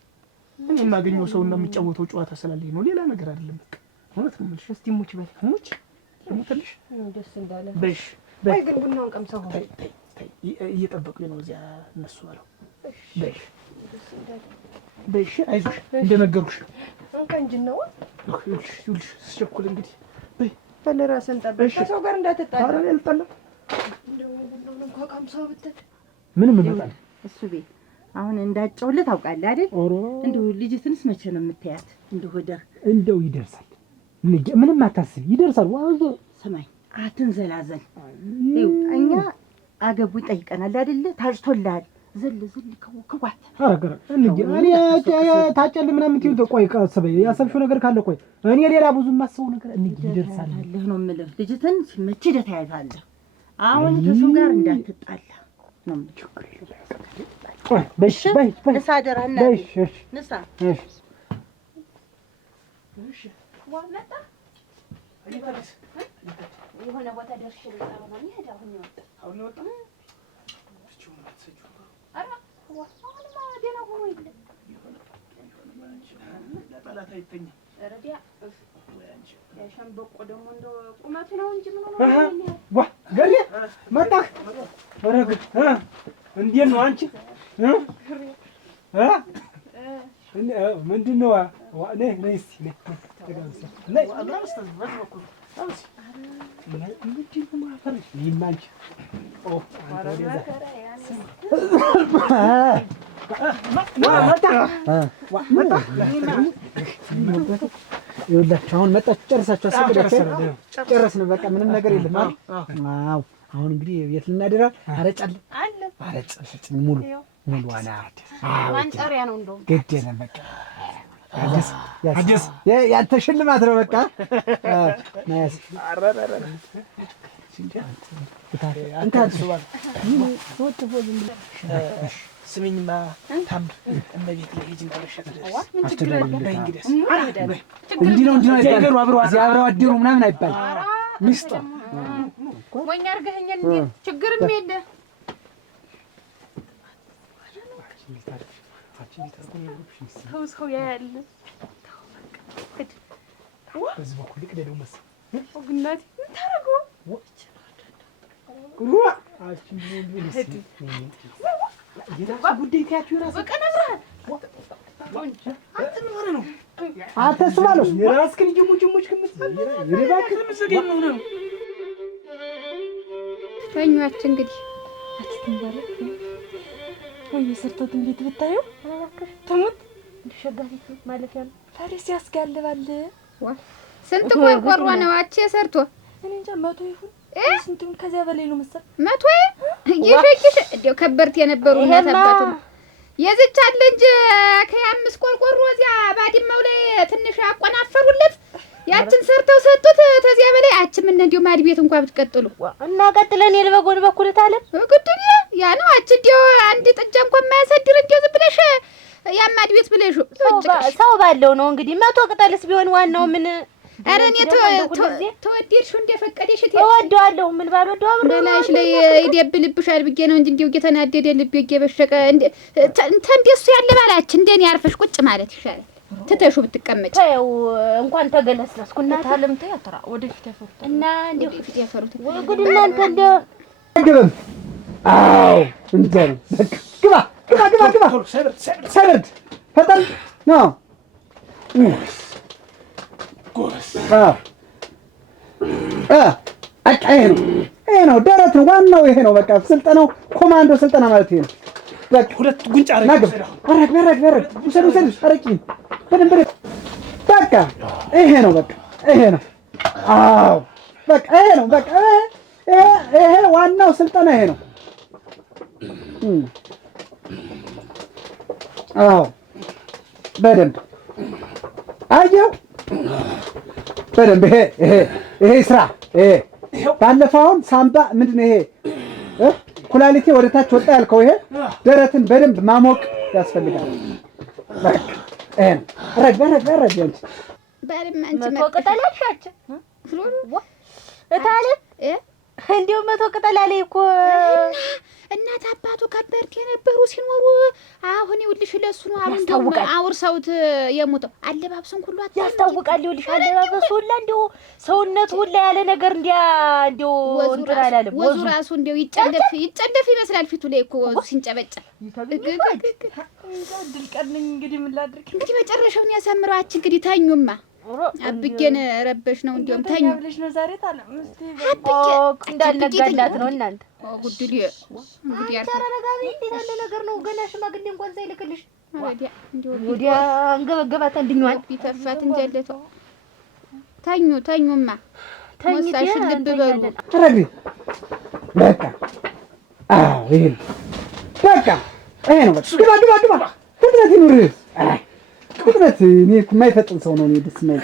እኔ የማገኘው ሰው እና የሚጫወተው ጨዋታ ስላለኝ ነው፣ ሌላ ነገር አይደለም። በቃ እውነት ነው የምልሽ። እስቲ ሙች በል ሙች ልሙትልሽ ደስ እንዳለ በሽ ወይ ግን ቡናውን ቀምሰው ተይ እየጠበቁኝ ነው እዚያ እነሱ አለው። በሽ በሽ አይዞሽ እንደነገርኩሽ እንካ እንጂ ነው ይኸውልሽ ስቸኩል እንግዲህ በይ ፈለ ራስን ጠብቅ። ከሰው ጋር እንዳትጣላ። ኧረ እኔ አልጣላም። እንደው ቡናውን እንኳን ቀምሰው ብትል ምንም እመጣለሁ እሱ ቤት አሁን እንዳጨውልህ ታውቃለህ አይደል? እንደው ልጅትንስ መቼ ነው የምታያት? እንደው ይደርሳል። ምንም አታስቢ፣ ይደርሳል። ዋዞ ሰማይ አትንዘላዘል። እኛ አገቡ ይጠይቀናል አይደለ? ታጭቶልሃል ዘል ከዋት አረገረ እኔ ታጨል ምናምን ትይው ቆይ ቀስ በይ ያሰብሽው ነገር ካለ ቆይ እኔ ሌላ ብዙ ማሰው ነገር ይደርሳል ነው የምልህ። ልጅትን ሲመች ደታያታለህ። አሁን ከሱ ጋር እንዳትጣላ ነው ችግር የለም። ቆይ በሽ በይ ንሳ ደራና በሽ ንሳ እሺ ዋመጣ የሆነ ቦታ ደርሼ ልጣ ነው ይሄዳ አሁን ነው አራ ወጣውማ ደና ሆኖ ይለ ለጠላት አይተኛም ረዲያ ወያንቺ ያሸንበቆ ደግሞ እንደው ቁመቱ ነው እንጂ ምን ነው ዋ ገሌ መጣህ ወረግ እንዴት ነው አንቺ ምንድነው ነይ ነይ እስኪ ነይ ተጋብዘ ነይ ይኸውላችሁ አሁን መጣችሁ ጨርሳችሁ አስቀደዳችሁ ጨረስን በቃ ምንም ነገር የለም አዎ አሁን እንግዲህ ቤት ልናደራ አረጫለ አለ አረጭ ሙሉ ዋና ማንጨሪያ ነው እንደው ገደለ በቃ አዲስ ያንተ ሽልማት ነው በቃ ናያስ አረረረ አንተ አትሰዋል ስሚኝማ ታምር እመቤት ላይ ሂጂ እንደረሸተለሽ በእንግዲህ እንዲህ ነው ይገሩ አብረው አደሩ ምናምን አይባል ሚስጥ ወኛ አርገኸኝ እንዴ ችግርም የለ ሰው ያያል በዚህ በኩል ልቅደደው መሰለኝ ወግናት ምን ታረገው የራሱ ጉዳይ ታያችሁ የራሱ በቀነብራ አንተ ምን ሆነ ነው አትስባለው የራስህን ጅሙጅሙች ይረባክህ መሰገኝ ነው ተኛች እንግዲህ አትንበረ ወይ ሰርቶት እንዴት ብታዩ ተሙት እንደሸጋሪት ማለት ያለ ፈሪስ ያስጋልባል ስንት ቆርቆሮ ነው አቼ ሰርቶ እኔ እንጃ 100 ይሁን ስንቱን ከዚያ በላይ ነው መሰል 100 ይሽሽ እንደው ከበርት የነበሩ እናታባቱ የዝች አለ እንጂ ከ5 ቆርቆሮ እዚያ ባድማው ላይ ትንሽ አቆናፈሩለት ያችን ሰርተው ሰጡት ተዚያ በላይ አችም እንደው ማድ ቤት እንኳን ብትቀጥሉ እና ቀጥለን የልበጎን በኩል ታለ ግድኝ ያ ነው አች እንደው አንድ ጥጃ እንኳን ማያሰድር እንደው ዝም ብለሽ ያማድ ቤት ብለሽ ሰው ባለው ነው እንግዲህ 100 ቅጠልስ ቢሆን ዋናው ምን ኧረ እኔ ተወደድሽው እንደፈቀደሽ እወደዋለሁ ምን ባልወደው አብሮ በላሽ ላይ ይደብልብሻል ብዬ ነው እንጂ እንደው እየተናደደ ልብ እየበሸቀ እንደሱ ያለ ባላች እንደኔ አርፈሽ ቁጭ ማለት ይሻላል ትተሹ ብትቀመጭ ታው እንኳን ተገለስለስኩና ታለምተ ያተራ ወደፊት ያፈሩት እና እንደው ፊት ያፈሩት ጉድ እናንተ እንደው ግብም አው እንትን ግባ ሰብርድ ፈጠን ነው ይሄ ነው ደረት ነው ዋናው ይሄ ነው በቃ ስልጠናው ኮማንዶ ስልጠና ማለት ይሄ ነው በቃ ሁለት ጉንጭ አረግ ውሰድ አረቂ በደንብ በቃ ይሄ ነው በቃ ይሄ ነው አዎ በቃ ይሄ ነው በቃ ይሄ ዋናው ስልጠና ይሄ ነው አዎ በደንብ አየው በደንብ ይሄ ስራ ባለፈው አሁን ሳምባ ምንድነው ይሄ ኩላሊቴ ወደ ታች ወጣ ያልከው ይሄ ደረትን በደንብ ማሞቅ ያስፈልጋል በቃ ረግ አንቺ ባልም አንቺ መተቀጠላሻች እታለ እንዴው 100 ቅጠላ ላይ እኮ እናት አባቱ ከበርት የነበሩ ሲኖሩ አሁን ይውልሽ ለሱ ነው አሁን ደግሞ አውርሰውት የሞተው አለባብሱን ሁሉ ያስታውቃል ይውልሽ አለባበሱ ሁላ እንደው ሰውነቱ ሁላ ያለ ነገር እንደው እንትን አላለም ወዙ ራሱ እንደው ይጨለፍ ይመስላል ፊቱ ላይ እኮ ወዙ ሲንጨበጨብ ድል ቀርነኝ እንግዲህ ምን ላድርግ እንግዲህ መጨረሻውን ያሳምረዋች እንግዲህ ታኙማ አብጌን ረበሽ ነው እንደውም ታኙ ብለሽ ነው ዛሬ ታለ አብጌ እንዳልነጋላት ነው እናንተ ጉድዲ እንግዲህ ተረጋጋቢ እንዴት ያለ ነገር ነው ገና ሽማግሌ እንኳን ሳይልክልሽ ወዲያ ወዲያ አንገበገባት እንድኛል ቢተፋት እንጀለተው ታኙማ ተኝተሽ ልብ በሉ ረግ በቃ አዎ ይሄ በቃ ይሄ ነው በቃ። ግባ ግባ ግባ። ፍጥነት ይኑርህ። ፍጥነት እኔ የማይፈጥን ሰው ነው እኔ ደስ የማይል።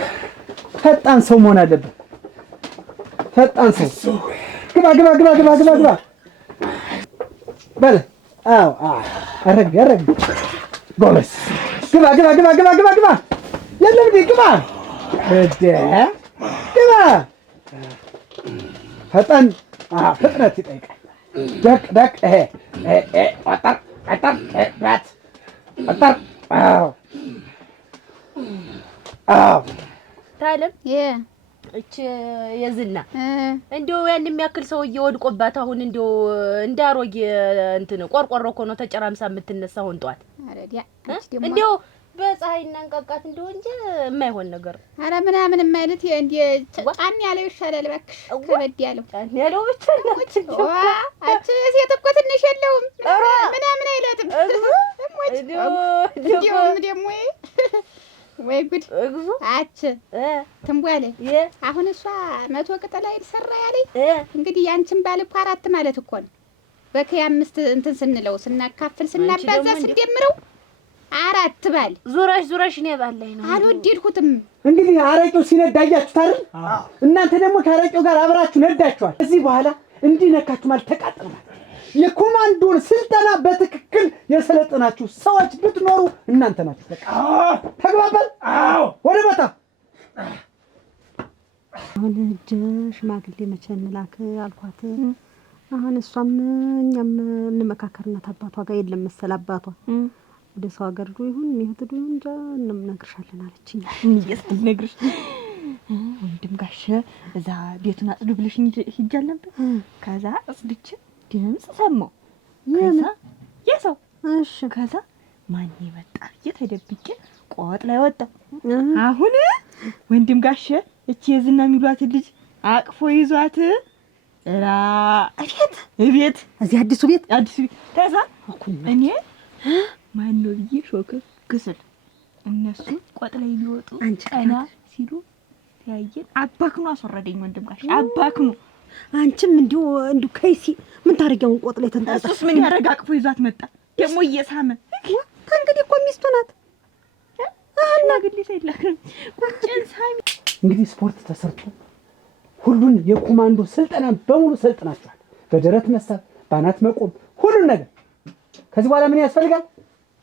ፈጣን ሰው መሆን አለበት። ፈጣን ሰው ግባ ግባ ግባ ግባ ግባ ግባ በል። አዎ አረግ አረግ ጎበዝ። ግባ ግባ ግባ ግባ ግባ ግባ። የለም እንዴ ግባ እደ ግባ። ፈጣን ፍጥነት ይጠይቃል። ደቅ ደቅ ይሄ ወጣር ወጣር ባት ወጣር። አዎ አዎ ታለም እች የዝና እንደው ያን የሚያክል ሰውዬ ወድቆባት አሁን እንደው እንዳሮጌ እንትን ቆርቆሮ እኮ ነው ተጨራምሳ የምትነሳ አሁን ጧት። አረዲያ እንደው በፀሐይና እንቃቃት እንደው እንጂ የማይሆን ነገር። አረ ምናምን ማለት እንደ ጫን ያለው ይሻላል እባክሽ። ከበድ ያለው ጫን ያለው ብቻ ነው። አቺ ሴት እኮ ትንሽ የለውም ምናምን አይላትም። ደግሞ ወይ ጉድ አቺ ትንቧለ አሁን እሷ 100 ቅጠል አይሰራ ያለኝ እንግዲህ ያንቺን ባል እኮ 4 ማለት እኮ ነው። በከይ 5 እንትን ስንለው ስናካፍል ስናባዛ ስንደምረው 4 ባል ዙረሽ ነው ባላይ ነው። አልወደድኩትም። እንግዲህ አረቄው ሲነዳ አያችሁት አይደል? እናንተ ደግሞ ከአረቄው ጋር አብራችሁ ነዳችኋል። እዚህ በኋላ እንዲህ ነካችሁ ማለት ተቃጥሏል። የኮማንዶን ስልጠና በትክክል የሰለጠናችሁ ሰዎች ብትኖሩ እናንተ ናችሁ። በቃ ተግባባል? አዎ ወደ ቦታ አሁን ሽማግሌ መቼ እንላክ አልኳት። አሁን እሷም እኛም እንመካከርናት አባቷ ጋር የለም መሰል አባቷ ወደ ሰው ሀገር ይሁን ይሄዱ ይሁን እንጃ እንነግርሻለን አለችኝ። እንዴት ልነግርሽ ወንድም ጋሽ እዛ ቤቱን አጽዱ ብለሽኝ ሂጃል ነበር። ከዛ አጽድቼ ድምፅ ሰማሁ። ከዛ የሰው እሺ ከዛ ማን ይመጣ እየተደብቄ ቆጥ ላይ ወጣ። አሁን ወንድም ጋሽ እቺ የዝና የሚሏት ልጅ አቅፎ ይዟት ራ እቤት እዚህ አዲሱ ቤት ከዛ እኔ ማን ነው ብዬ ሾክ ግስል እነሱ ቆጥ ላይ ሊወጡ ቀና ሲሉ ያየን አባክኑ አስወረደኝ። ወንድም ጋሽ አባክኑ አንቺም እንዲሁ ከይሲ ምን ታረጋውን ቆጥ ላይ ተንጠልጠል። እሱስ ምን ያረጋ አቅፎ ይዟት መጣ ደግሞ እየሳመ እንግዲህ እኮ ሚስቱ ናት። እና ግሊ ሳይላክም ቁጭን ሳሚ እንግዲህ ስፖርት ተሰርቶ ሁሉን የኮማንዶ ስልጠና በሙሉ ሰልጥናችኋል። በደረት መሳብ፣ ባናት መቆም፣ ሁሉን ነገር። ከዚህ በኋላ ምን ያስፈልጋል?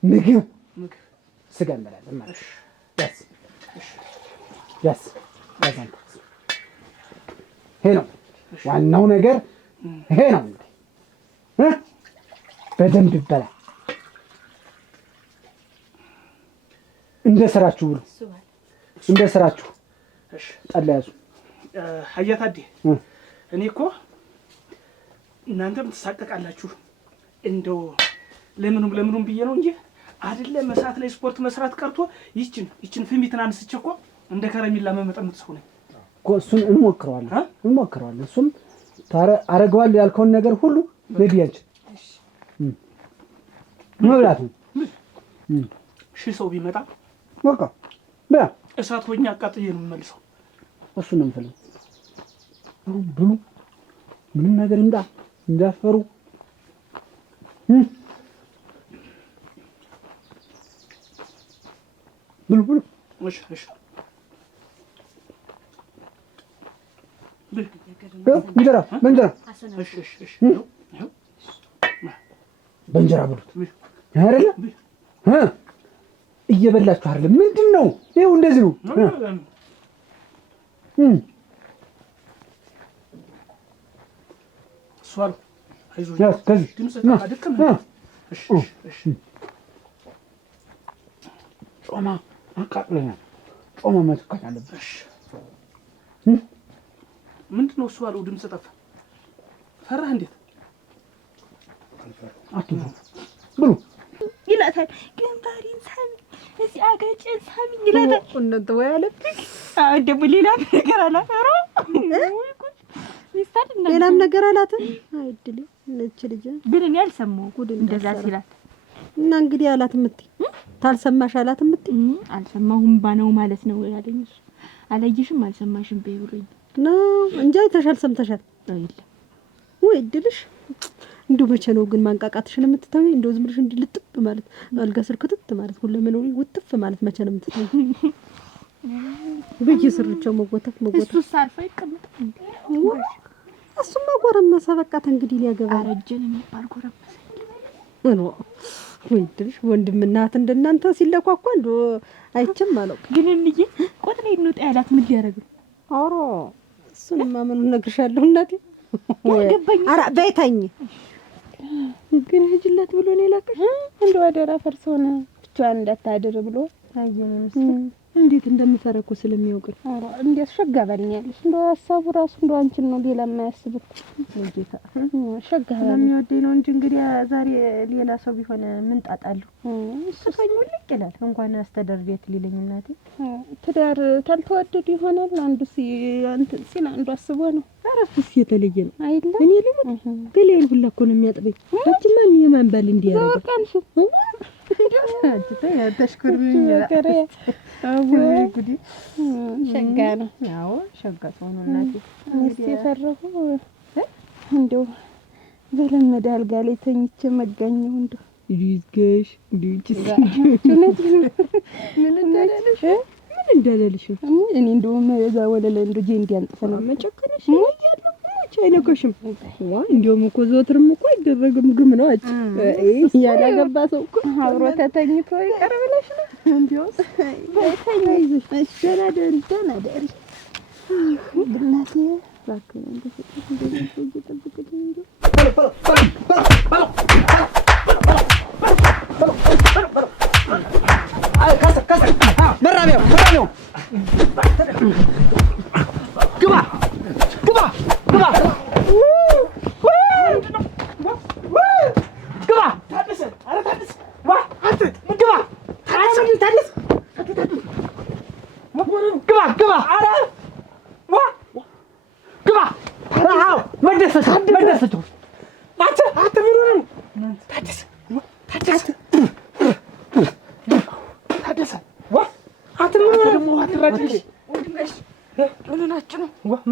ምግብ ስጋ እንበላለን ማለት ያስ ይሄ ነው ዋናው ነገር። ይሄ ነው እንግዲህ በደንብ ይበላል። እንደ ስራችሁ ብሉ፣ እንደ ስራችሁ። እሺ ጠላ ያዙ። አያታዴ እኔ እኮ እናንተም ትሳቀቃላችሁ እንደው ለምኑም ብዬ ነው እንጂ አይደለም መሳት ላይ ስፖርት መስራት ቀርቶ ይችን ፍሚትን አንስቼ እኮ እንደ ከረሚላ መመጠምጥ ሰው ነኝ እኮ። እሱን እንሞክረዋለን። እሱም አረገዋለሁ ያልከውን ነገር ሁሉ ለዲያችን መብላት ነው። ሺህ ሰው ቢመጣ በቃ በያ እሳት ሆኜ አቃጥዬ ነው የምመልሰው። እሱን ነው የምፈልገው። አሁን ብሉ፣ ምንም ነገር እንዳፈሩ ብሉ። እሺ እንጀራ በእንጀራ በእንጀራ ብሉት አይደለ? እየበላችሁ አይደለም። ምንድን ነው ይኸው እንደዚህ ነው። ሷል አይዞህ ከዚህ ጮማ አቃጥለኛል። ጮማ መትካት አለብሽ። ምንድን ነው እሱ አለው? ድምፅ ጠፋ። ፈራህ? እንዴት አትብሉ ብሉ ይላታል። ግንባሬን ሳሚ፣ እዚህ አገጬን ሳሚ ይላታል። እንደት ወይ አለብኝ። ደግሞ ሌላም ነገር አላት። ሌላም ነገር አላት። አይድል ነች ልጅ ግን እኔ አልሰማሁም እንደዛ ሲላት እና እንግዲህ አላት እምትይ ታልሰማሽ አላት እምትይ አልሰማሁም ባነው ማለት ነው ያለኝ እሱ። አላየሽም አልሰማሽም በይብሩኝ ነው እንጂ አይተሻል ሰምተሻል። አይደል ወይ እድልሽ እንደው መቼ ነው ግን ማንቃቃትሽን የምትተው? እንደው ዝም ብለሽ እንዲልጥብ ማለት አልጋ ስር ክትት ማለት ሁሉ ምን ነው ውጥፍ ማለት መቼ ነው የምትተው? በየስርቻው መጎተት እሱስ አርፎ ይቀመጥ። እሱማ ጎረመሰ በቃ እንግዲህ ሊያገባ አረጀን የሚባል ጎረመሰ ነው። ወይ ድርሽ ወንድምና እህት እንደናንተ ሲለኳኳ እንደው አይቼም አላውቅም። ግን እንዬ ቆጥሬ ነው ጣያላት ምን ሊያረግ ነው? ኧረ እሱንማ ምን እነግርሻለሁ እናቴ። ገባኝ። ኧረ በይተኝ ግን ሂጅላት ብሎ ነው የላከሽ? እንደው አደራ ፈርሶን ብቻዋን እንዳታድር ብሎ አየኝ ምስል እንዴት እንደምፈራ እኮ ስለሚያውቅ። ኧረ እንዴት ሸጋ ባልኛለሽ። እንደው ሀሳቡ ራሱ እንደው አንቺን ነው ሌላ የማያስብ ጌታ ሸጋ ስለሚወደኝ ነው እንጂ እንግዲህ ዛሬ ሌላ ሰው ቢሆን ምን ጣጣለሁ? እሱ ቀኝ ልቅ ይላል እንኳን አስተዳደር ቤት ሊለኝ እናቴ። ትዳር ታልተወደዱ ይሆናል አንዱ ሲል አንዱ አስቦ ነው። ኧረ እሱስ የተለየ ነው አይደለም? እኔ ልሙት ገሌን ሁላ እኮ ነው የሚያጥበኝ። አንቺማ የማን ባል እንዲያረጋ ቀንሱ ሸጋ ነው። አዎ ሸጋ ሰው ነው እናቴ። እኔስ የፈራሁ እንደው በለመደ አልጋ ላይ ተኝቼ መጋኘው እንደው ይዝገሽ እንዲችስ ምን እንዳለልሽ እኔ እንደውም እዛ ወለለ እንደው ጄ እንዲያንጥፈ ነው መጨከነሽ ያለው አይነኮሽም። እንደውም እኮ ዘወትርም እኮ አይደረግም ግም ነው አጭ ያላገባ ሰው እኮ አብሮ ተተኝቶ ይቀር ብለሽ ነው። እንዴውስ ተኝይሽ ደህና ደሪ ግናቴ ባክ እንደዚህ እየጠበቀኝ እንዴ መራሚያው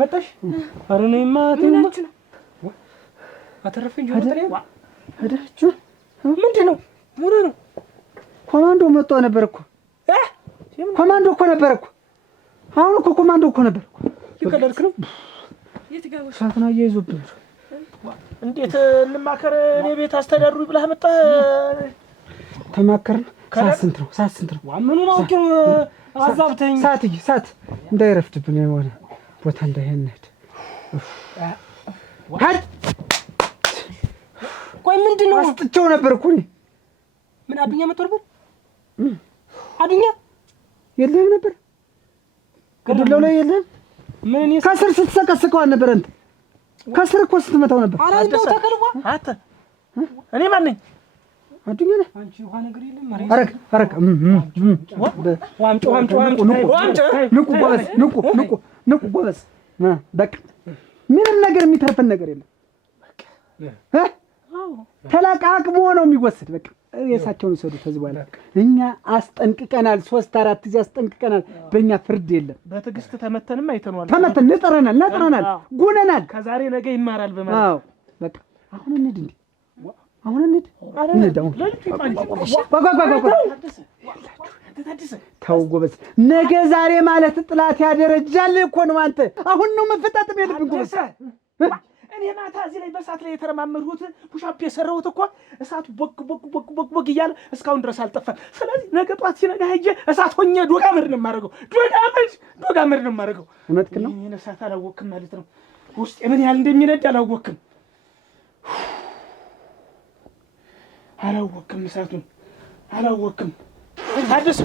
መጣሽ? ኧረ ነይማ ተይማ አተረፈኝ ጆሮተሪያ ሄዳችሁ ምንድን ነው? ምን ነው? ኮማንዶ መጥቶ ነበር እኮ ኮማንዶ እኮ ነበር እኮ አሁን እኮ ኮማንዶ እኮ ነበር እኮ ይከለልክ ነው ሳትና እየይዞብኝ እንዴት እንማከር? እኔ ቤት አስተዳድሩ ብለህ መጣ ተማከርን። ሰዓት ስንት ነው? ምኑን አውቄ ነው አዛብተኝ? ሰዓት እንዳይረፍድብን የሆነ ቦታ እንዳይሄድ ቆይ ምንድን ነው? አስጥቼው ነበር እኮ እኔ ምን አዱኛ መጥቶ ነበር? አዱኛ የለህም ነበር ከዱላው ላይ የለህም? ምን እኔ ከስር ስትሰቀስቀው ነበር አንተ ከስር እኮ ስትመታው ነበር። ኧረ እንደው ተከልዋ አተ እኔ ማን ነኝ? አዱኛ ነህ አንቺ ውሃ ነገር የለም አረግ ንቁ ጎበዝ በቃ ምንም ነገር የሚተርፈን ነገር የለም። ተለቃቅሞ ነው የሚወሰድ። በቃ ሬሳቸውን ይሰዱ። ከዚህ በኋላ እኛ አስጠንቅቀናል፣ 3-4 ጊዜ አስጠንቅቀናል። በእኛ ፍርድ የለም። በትዕግስት ተመተንም አይተነዋል። ተመተን ነጥረናል፣ ጉነናል። ከዛሬ ነገ ይማራል በማለት አዎ በቃ አሁን እንሂድ እንዴ አሁን እንሂድ ተው ጎበዝ። ነገ ዛሬ ማለት ጥላት ያደረጃል እኮ ነው። አንተ አሁን ነው መፈጣጠም ያለብን ጎበዝ። እኔ ማታ እዚህ ላይ በእሳት ላይ የተረማመድሁት ፑሻፕ የሰራሁት እኮ እሳቱ ቦግ እያለ እስካሁን ድረስ አልጠፋም። ስለዚህ ነገ ጧት ሲነጋ ሄጄ እሳት ሆኜ ዶጋ ምር ነው የማደርገው። እውነትህን ነው። ይሄን እሳት አላወቅም ማለት ነው። ውስጤ ምን ያህል እንደሚነድ አላወቅም። እሳቱን አላወቅም። ታደሰ